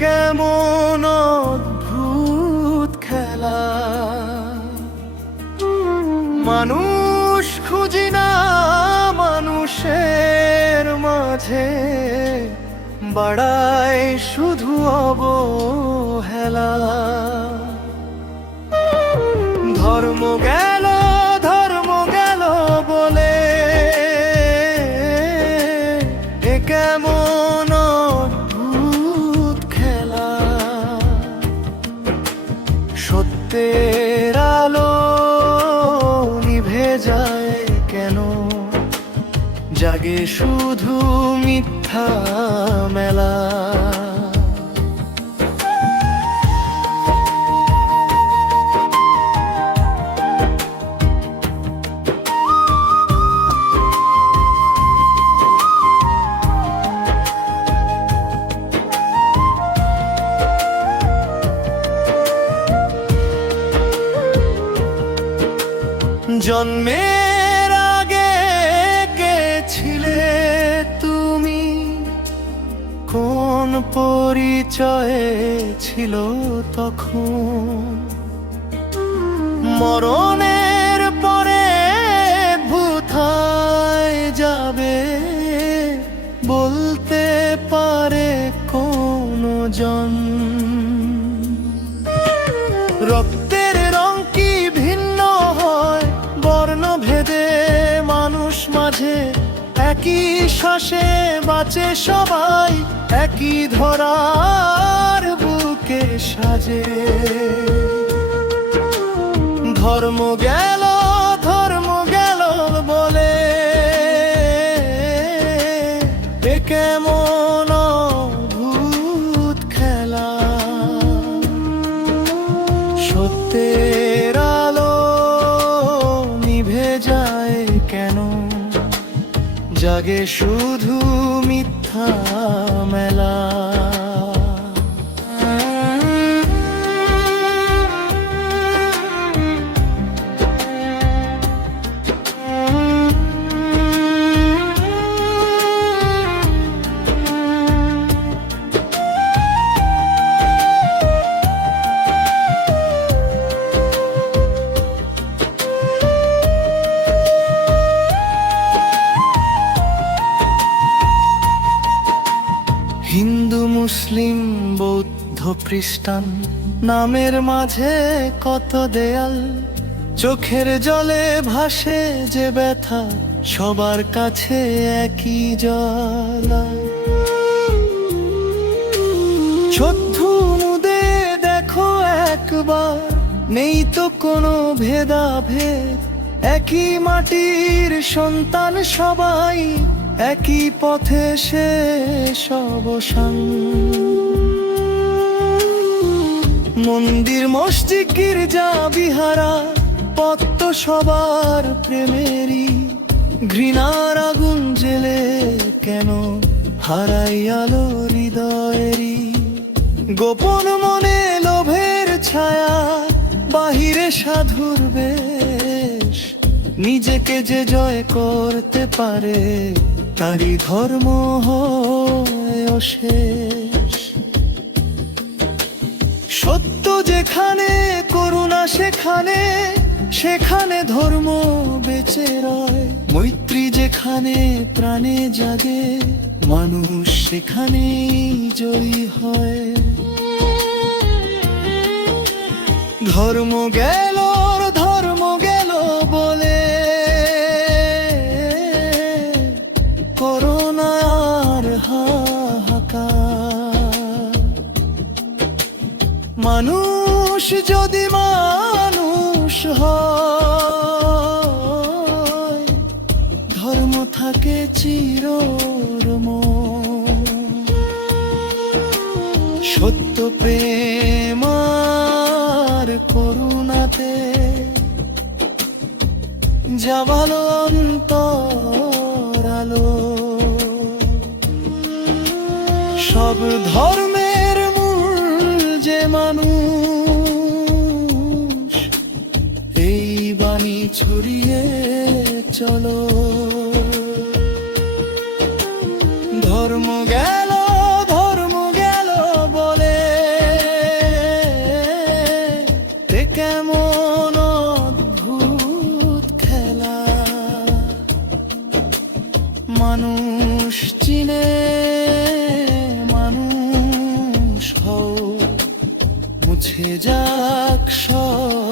কেমন অদ্ভুত খেলা, মানুষ খুঁজি না মানুষের মাঝে, বাড়ায় শুধু অবহেলা। ধর্ম গেল বলে এ কেমন অদ্ভুত খেলা, সত্যের আলো নিভে যায় কেন, জাগে শুধু মিথ্যা মেলা। জন্মের আগে কে ছিলে তুমি, কোন পরিচয়ে ছিল তখন, মরণের পরে কোথায় যাবে বলতে পারে কোন জন। রক্তের রং কি ভিন্ন হয় বর্ণভেদে, মানুষ মাঝে একই শ্বাসে বাঁচে সবাই, একই ধরার বুকে সাজে। ধর্ম গেল বলে এ কেমন অদ্ভুত খেলা, সত্যের আলো নিভে যায় কেন, জাগে শুধু মিথ্যা মেলা। হিন্দু মুসলিম বৌদ্ধ খ্রিস্টান নামের মাঝে কত দেয়াল, চোখের জলে ভাসে যে ব্যথা সবার কাছে একই জ্বালা। চক্ষু মুদে দেখো একবার, নেই তো কোনো ভেদাভেদ, একই মাটির সন্তান সবাই, একই পথে শেষ অবসান। মন্দির মসজিদ গির্জা বিহারা পথ তো সবার প্রেমেরই, ঘৃণার আগুন জেলে কেন হারাই আলো হৃদয়েরই। গোপন মনে লোভের ছায়া, বাহিরে সাধুর বেশ, নিজেকে যে জয় করতে পারে তারই ধর্ম হয় অশেষ। সত্য যেখানে করুণা সেখানে, সেখানে ধর্ম বেঁচে রয়। মৈত্রী যেখানে প্রাণে জাগে, মানুষ সেখানেই জয়ী হয়। ধর্ম গেল বলে করোনার হাহাকার, মানুষ যদি মানুষ হয়, ধর্ম থাকে চিরমর। সত্য প্রেম আর করুণাতে জাবালো অন্তর আলো। সব ধর্মের মূল যে মানুষ, এই বাণী ছড়িয়ে চলো। ধর্ম গেল বলে মানুষ চিনে মানুষ হও, মুছে যাক সব